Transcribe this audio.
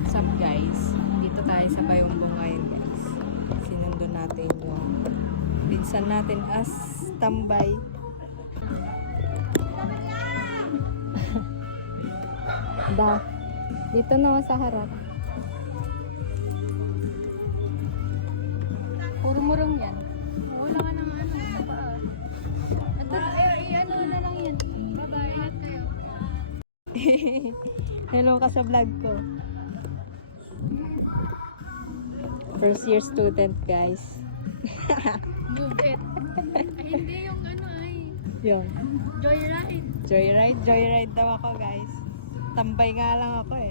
What's up guys? Dito tayo sa Bayongbong ngayon guys. Sinundo natin yung pinsan natin as tambay. Dito na sa harap. Puro murong yan. Wala ka ng ano sa paa. Ano na lang yan. Bye-bye. Ingat kayo. Hello ka sa vlog ko. First year student guys. Move it. Ay, hindi yung ano ay. Yung Joyride. Joyride daw ako guys. Tambay nga lang ako eh.